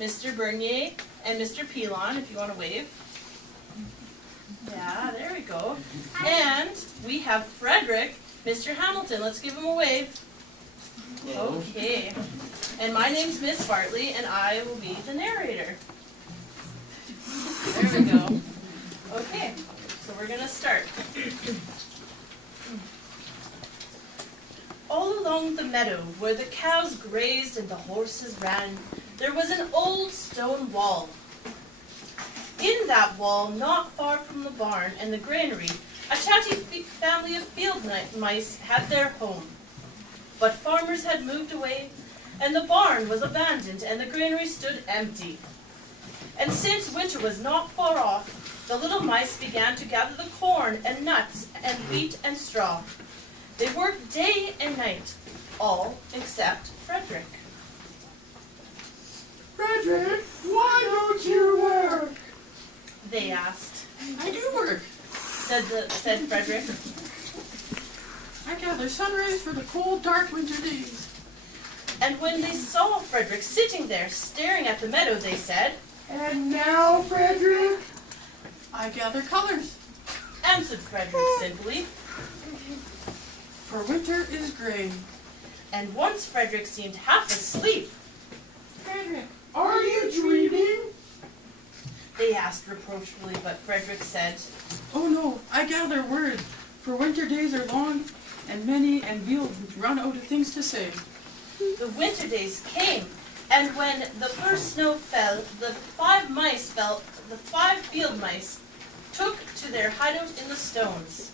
Mr. Bernier, and Mr. Pilon, if you want to wave. Yeah, there we go. And we have Frederick, Mr. Hamilton. Let's give him a wave. Okay. And my name's Miss Bartley, and I will be the narrator. There we go. Okay, so we're going to start. All along the meadow, where the cows grazed and the horses ran, there was an old stone wall. In that wall, not far from the barn and the granary, a chatty family of field mice had their home. But farmers had moved away, and the barn was abandoned, and the granary stood empty. And since winter was not far off, the little mice began to gather the corn and nuts and wheat and straw. They worked day and night, all except Frederick. Frederick, why don't you work? They asked. I do work, Said Frederick. I gather sunrays for the cold, dark winter days. And when they saw Frederick sitting there staring at the meadow, they said, And now, Frederick? I gather colors, answered Frederick simply. for winter is gray. And once Frederick seemed half asleep. Frederick, are you dreaming? They asked reproachfully, but Frederick said, Oh no, I gather word, for winter days are long, and many, and we'll run out of things to say. The winter days came, and when the first snow fell, the five field mice took to their hideout in the stones.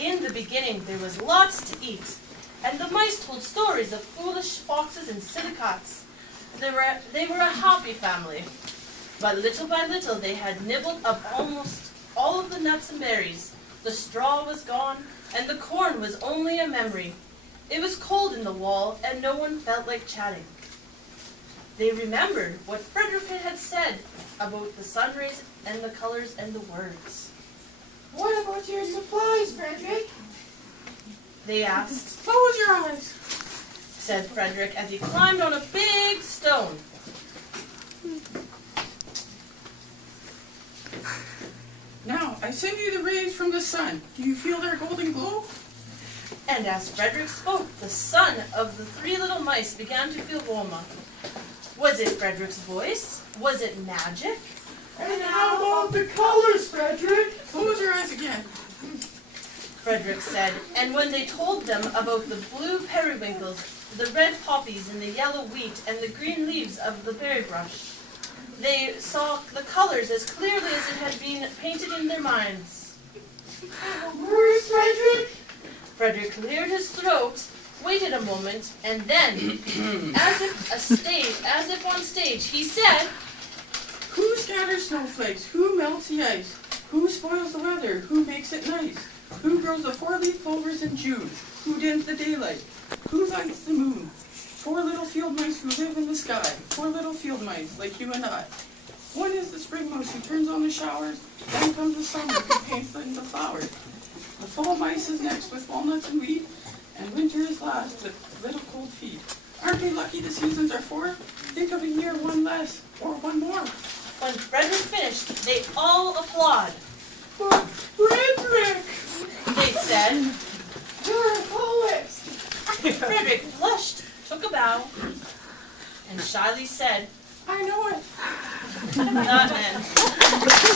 In the beginning there was lots to eat, and the mice told stories of foolish foxes and silly cats. They were a happy family, but little by little they had nibbled up almost all of the nuts and berries. The straw was gone, and the corn was only a memory. It was cold in the wall, and no one felt like chatting. They remembered what Frederick had said about the sunrays and the colors and the words. What about your supplies, Frederick? They asked, Close your eyes. said Frederick as he climbed on a big stone. Now, I send you the rays from the sun. Do you feel their golden glow? And as Frederick spoke, the son of the three little mice began to feel warmer. Was it Frederick's voice? Was it magic? And how about the colors, Frederick? Close your eyes again. Frederick said, and when they told them about the blue periwinkles, the red poppies and the yellow wheat and the green leaves of the berry brush, they saw the colors as clearly as it had been painted in their minds. Where's Frederick? Frederick cleared his throat, waited a moment, and then, as if on stage, he said, Who scatters snowflakes? Who melts the ice? Who spoils the weather? Who makes it nice? Who grows the four-leaf clovers in June? Who dims the daylight? Who lights the moon? 4 little field mice who live in the sky. 4 little field mice like you and I. One is the spring mouse who turns on the showers. Then comes the summer who paints the flowers. The fall mice is next with walnuts and wheat. And winter is last with little cold feet. Aren't they lucky the seasons are 4? Think of a year, 1 less, or 1 more. when Frederick finished, they all applauded. Frederick! They said. You're a poet! Frederick blushed, took a bow, and shyly said, I know it. "That man."